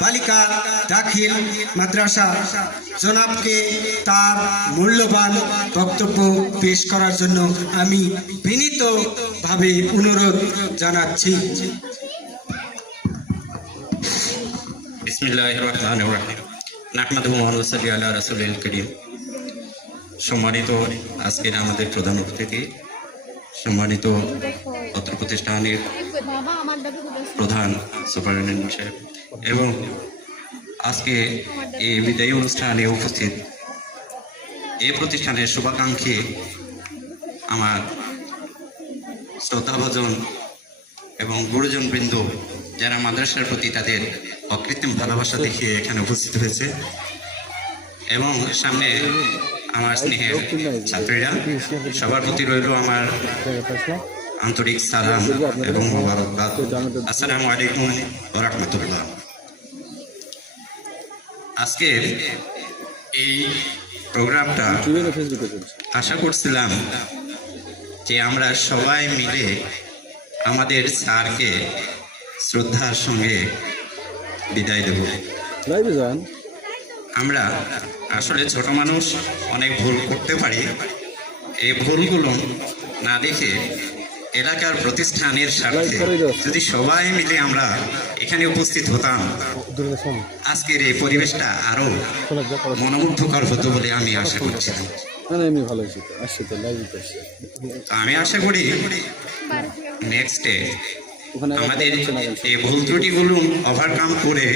বালিকা দাখিল মাদ্রাসা। জনাবকে তার মূল্যবান বক্তব্য পেশ করার জন্য আমি বিনীতভাবে অনুরোধ জানাচ্ছি। সম্মানিত আজকের আমাদের প্রধান অতিথি সম্মানিত পত্র প্রতিষ্ঠানের প্রধান সুপারিনটেন্ডেন্ট সাহেব এবং আজকে এই বিদায়ী অনুষ্ঠানে উপস্থিত এই প্রতিষ্ঠানের শুভাকাঙ্ক্ষী আমার শ্রদ্ধাভাজন এবং গুরুজন বৃন্দ যারা মাদ্রাসার প্রতি তাদের অকৃত্রিম ভালোবাসা দেখিয়ে এখানে উপস্থিত হয়েছে, এবং সামনে আমার স্নেহের ছাত্রীরা সবার প্রতি রইল আমার আন্তরিক সালাম এবং মোবারকবাদ। আসসালামু আলাইকুম রাহমাতুল্লাহ আজকের এই প্রোগ্রামটা আশা করছিলাম যে আমরা সবাই মিলে আমাদের স্যারকে শ্রদ্ধার সঙ্গে বিদায় দেব। আমরা আসলে ছোট মানুষ অনেক ভুল করতে পারি। এই ভুলগুলো না দেখে এলাকার প্রতিষ্ঠানের স্বার্থে যদি সবাই মিলে আমরা এখানে উপস্থিত হতাম আজকের এই পরিবেশটা আরও মনোমুগ্ধকর হতো বলে আমি আশা করছি। আমি আশা করি নেক্সট ডে আমাদের এই ভুল ত্রুটিগুলো ওভারকাম করে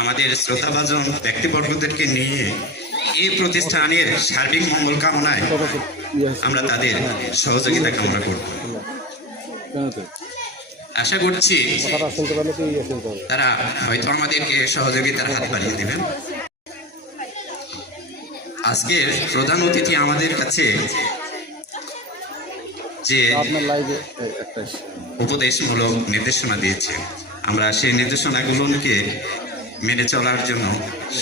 আমাদের শ্রোতাভাজন ব্যক্তিবর্গদেরকে নিয়ে এই প্রতিষ্ঠানের সার্বিক মঙ্গল কামনায় আমরা তাদের সহযোগিতা কামনা করব। আশা করছি তারা হয়তো আমাদেরকে সহযোগিতার হাত বাড়িয়ে দেবেন। আজকের প্রধান অতিথি আমাদের কাছে যে উপদেশমূলক নির্দেশনা দিয়েছে। আমরা সেই নির্দেশনাগুলোকে মেনে চলার জন্য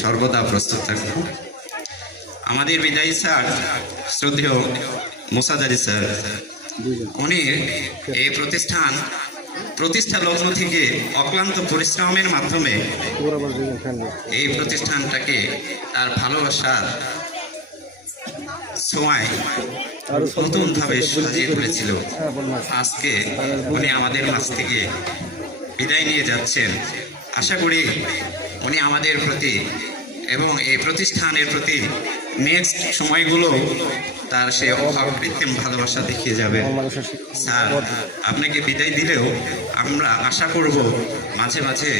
সর্বদা প্রস্তুত থাকব। আমাদের বিদায়ী স্যার, শ্রদ্ধেয় মোসাদারি স্যার, উনি এই প্রতিষ্ঠান, প্রতিষ্ঠা লগ্ন থেকে অক্লান্ত পরিশ্রমের মাধ্যমে এই প্রতিষ্ঠানটাকে তার ভালোবাসার আরও নতুনভাবে সাজিয়ে তুলেছিল। আজকে উনি আমাদের কাছ থেকে বিদায় নিয়ে যাচ্ছেন। আশা করি উনি আমাদের প্রতি এবং এই প্রতিষ্ঠানের প্রতি নেক্সট সময়গুলো তার সে অভাব কৃত্রিম ভালোবাসা দেখিয়ে যাবে। স্যার আপনাকে বিদায় দিলেও আমরা আশা করব মাঝে মাঝে